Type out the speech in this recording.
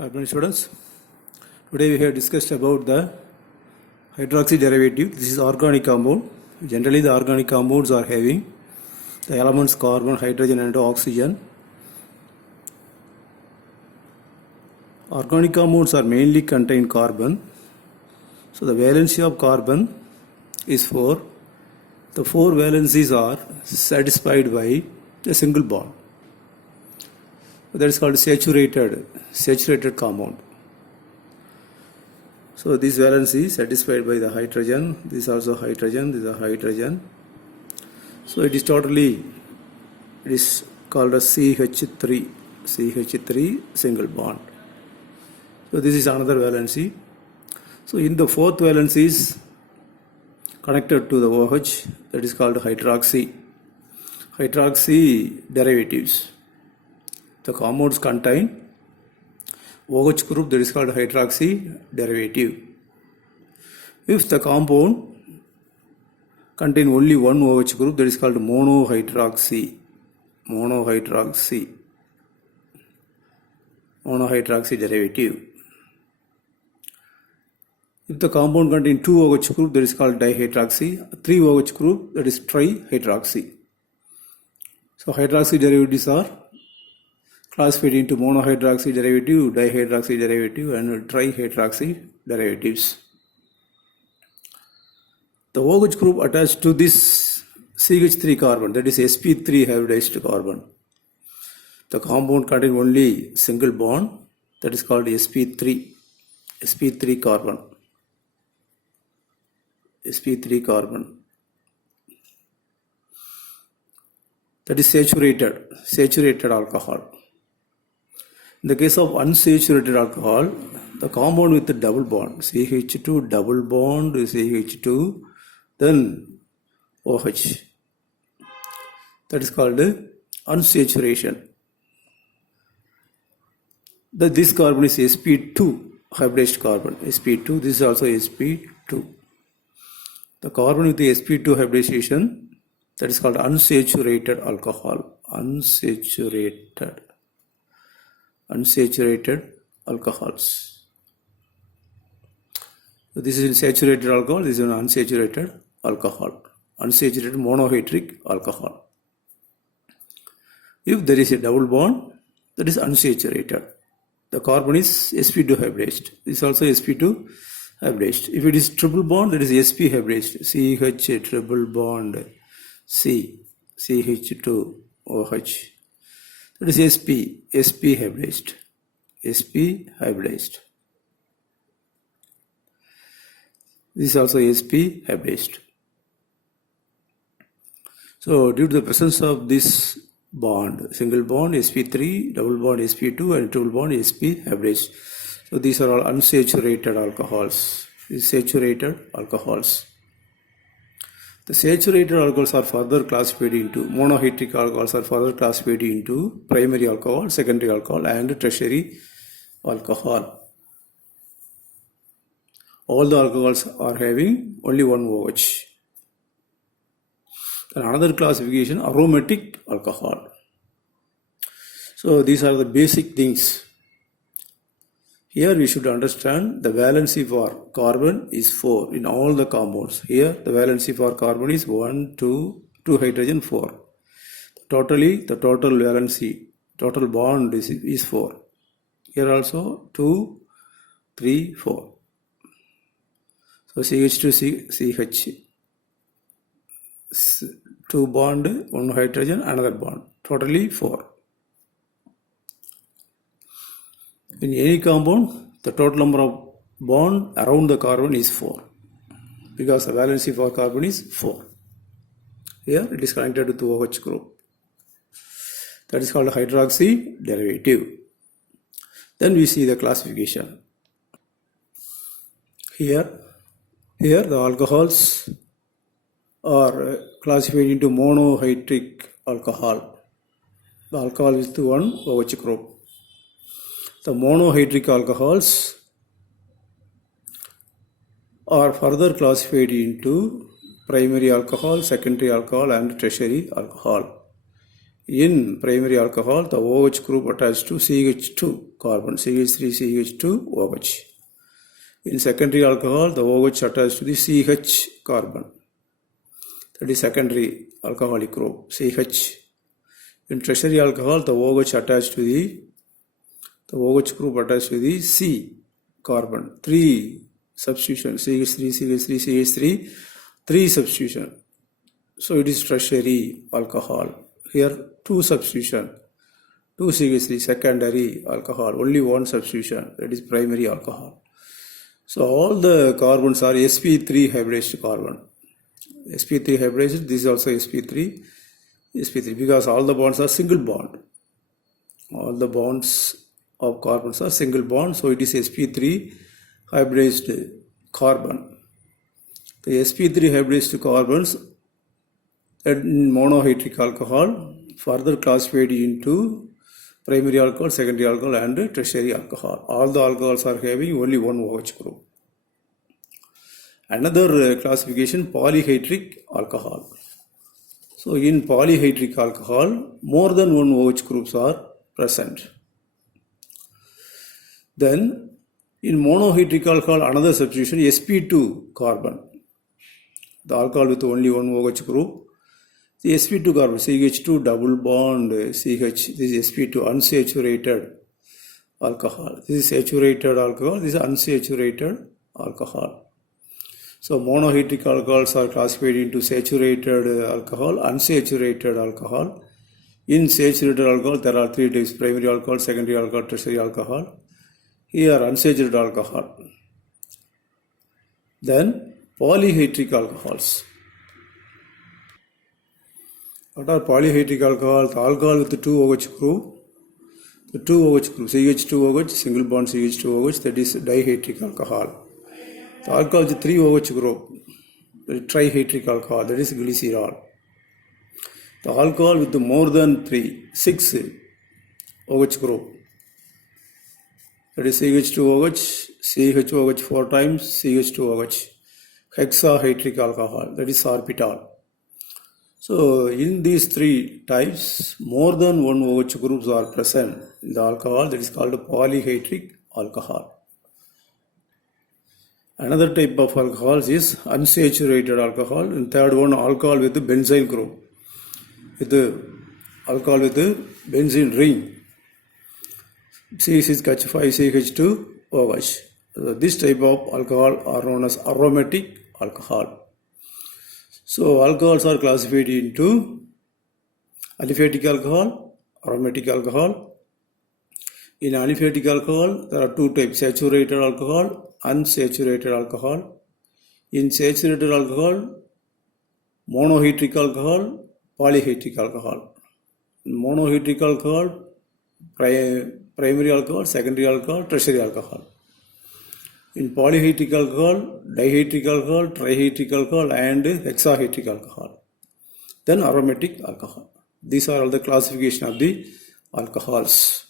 Good morning, students. Today we have discussed about the hydroxy derivative. This is organic compound. Generally, the organic compounds are having the elements carbon, hydrogen, and oxygen. Organic compounds are mainly contain carbon. So the valency of carbon is 4. The 4 valencies are satisfied by a single bond. That is called saturated compound. So this valency is satisfied by the hydrogen. This is also hydrogen. This is a hydrogen. So it is called a CH3 single bond. So this is another valency. So in the 4th valency is connected to the OH, that is called hydroxy derivatives. The compounds contain OH group, that is called hydroxy derivative. If the compound contain only one OH group, that is called monohydroxy derivative. If the compound contain 2 OH group, that is called dihydroxy. 3 OH group, that is trihydroxy. So hydroxy derivatives are classified into monohydroxy derivative, dihydroxy derivative, and trihydroxy derivatives. The OH group attached to this CH3 carbon, that is sp3 hybridized carbon. The compound contains only single bond, that is called sp3 carbon. That is saturated alcohol. In the case of unsaturated alcohol, the compound with the double bond, CH2 double bond, CH2, then OH. That is called unsaturation. This carbon is sp2 hybridized carbon. sp2, this is also sp2. The carbon with the sp2 hybridization, that is called unsaturated alcohol. Unsaturated alcohols. So this is saturated alcohol, this is an unsaturated alcohol. Unsaturated monohydric alcohol. If there is a double bond, that is unsaturated. The carbon is sp2 hybridized. This is also sp2 hybridized. If it is triple bond, that is sp hybridized. CH triple bond C, CH2 OH. That is sp hybridized. sp hybridized. This is also sp hybridized. So due to the presence of this bond, single bond sp3, double bond sp2, and triple bond sp hybridized. So these are all unsaturated alcohols. These saturated alcohols. The saturated alcohols are further classified into monohydric alcohols are further classified into primary alcohol, secondary alcohol, and tertiary alcohol. All the alcohols are having only one OH. And another classification, aromatic alcohol. So these are the basic things. Here we should understand the valency for carbon is 4 in all the compounds. Here the valency for carbon is 1, 2 hydrogen, 4. The total valency, total bond is 4. Here also 2, 3, 4. So CH2 CH, 2 bond, 1 hydrogen, another bond. Totally 4. In any compound, the total number of bond around the carbon is 4 because the valency for carbon is 4. Here it is connected to OH group. That is called hydroxy derivative. Then we see the classification. Here the alcohols are classified into monohydric alcohol. The alcohol is the one OH group. The monohydric alcohols are further classified into primary alcohol, secondary alcohol, and tertiary alcohol. In primary alcohol, the OH group attached to CH2 carbon, CH3, CH2, OH. In secondary alcohol, the OH attached to the CH carbon. That is secondary alcoholic group, CH. In tertiary alcohol, the OH attached to the OH group attached to the C carbon. 3 substitution, CH3, CH3, CH3, 3 substitution. So it is tertiary alcohol. Here 2 substitution, 2 CH3, secondary alcohol, only 1 substitution, that is primary alcohol. So all the carbons are sp3 hybridized carbon. sp3 hybridized, this is also sp3, because all the bonds are single bond. All the bonds of carbons are single bond, so it is sp3 hybridized carbon. The sp3 hybridized carbons in monohydric alcohol further classified into primary alcohol, secondary alcohol and tertiary alcohol. All the alcohols are having only one OH group. Another classification, polyhydric alcohol. So in polyhydric alcohol, more than one OH groups are present. Then in monohydric alcohol, another substitution, sp2 carbon. The alcohol with only one OH group. The sp2 carbon, CH2 double bond CH, this is sp2 unsaturated alcohol. This is saturated alcohol, this is unsaturated alcohol. So monohydric alcohols are classified into saturated alcohol, unsaturated alcohol. In saturated alcohol, there are 3 types, primary alcohol, secondary alcohol, tertiary alcohol. Here unsaturated alcohol. Then polyhydric alcohols. What are polyhydric alcohols? The alcohol with the 2 OH group. The 2 OH group, CH2OH, single bond CH2OH, that is dihydric alcohol. The alcohol with the 3 OH group, the trihydric alcohol, that is glycerol. The alcohol with the more than 6 OH group, that is CH2OH, CHOH 4 times, CH2OH, hexahydric alcohol, that is sorbitol. So in these 3 types, more than one OH groups are present in the alcohol, that is called polyhydric alcohol. Another type of alcohols is unsaturated alcohol, and third one, alcohol with the benzyl group, with the alcohol with the benzene ring, CH5CH2OH. So this type of alcohol are known as aromatic alcohol. So alcohols are classified into aliphatic alcohol, aromatic alcohol. In aliphatic alcohol, there are 2 types, saturated alcohol, unsaturated alcohol. In saturated alcohol, monohydric alcohol, polyhydric alcohol. In monohydric alcohol, primary alcohol, secondary alcohol, tertiary alcohol. In polyhydric alcohol, dihydric alcohol, trihydric alcohol and hexahydric alcohol. Then aromatic alcohol. These are all the classification of the alcohols.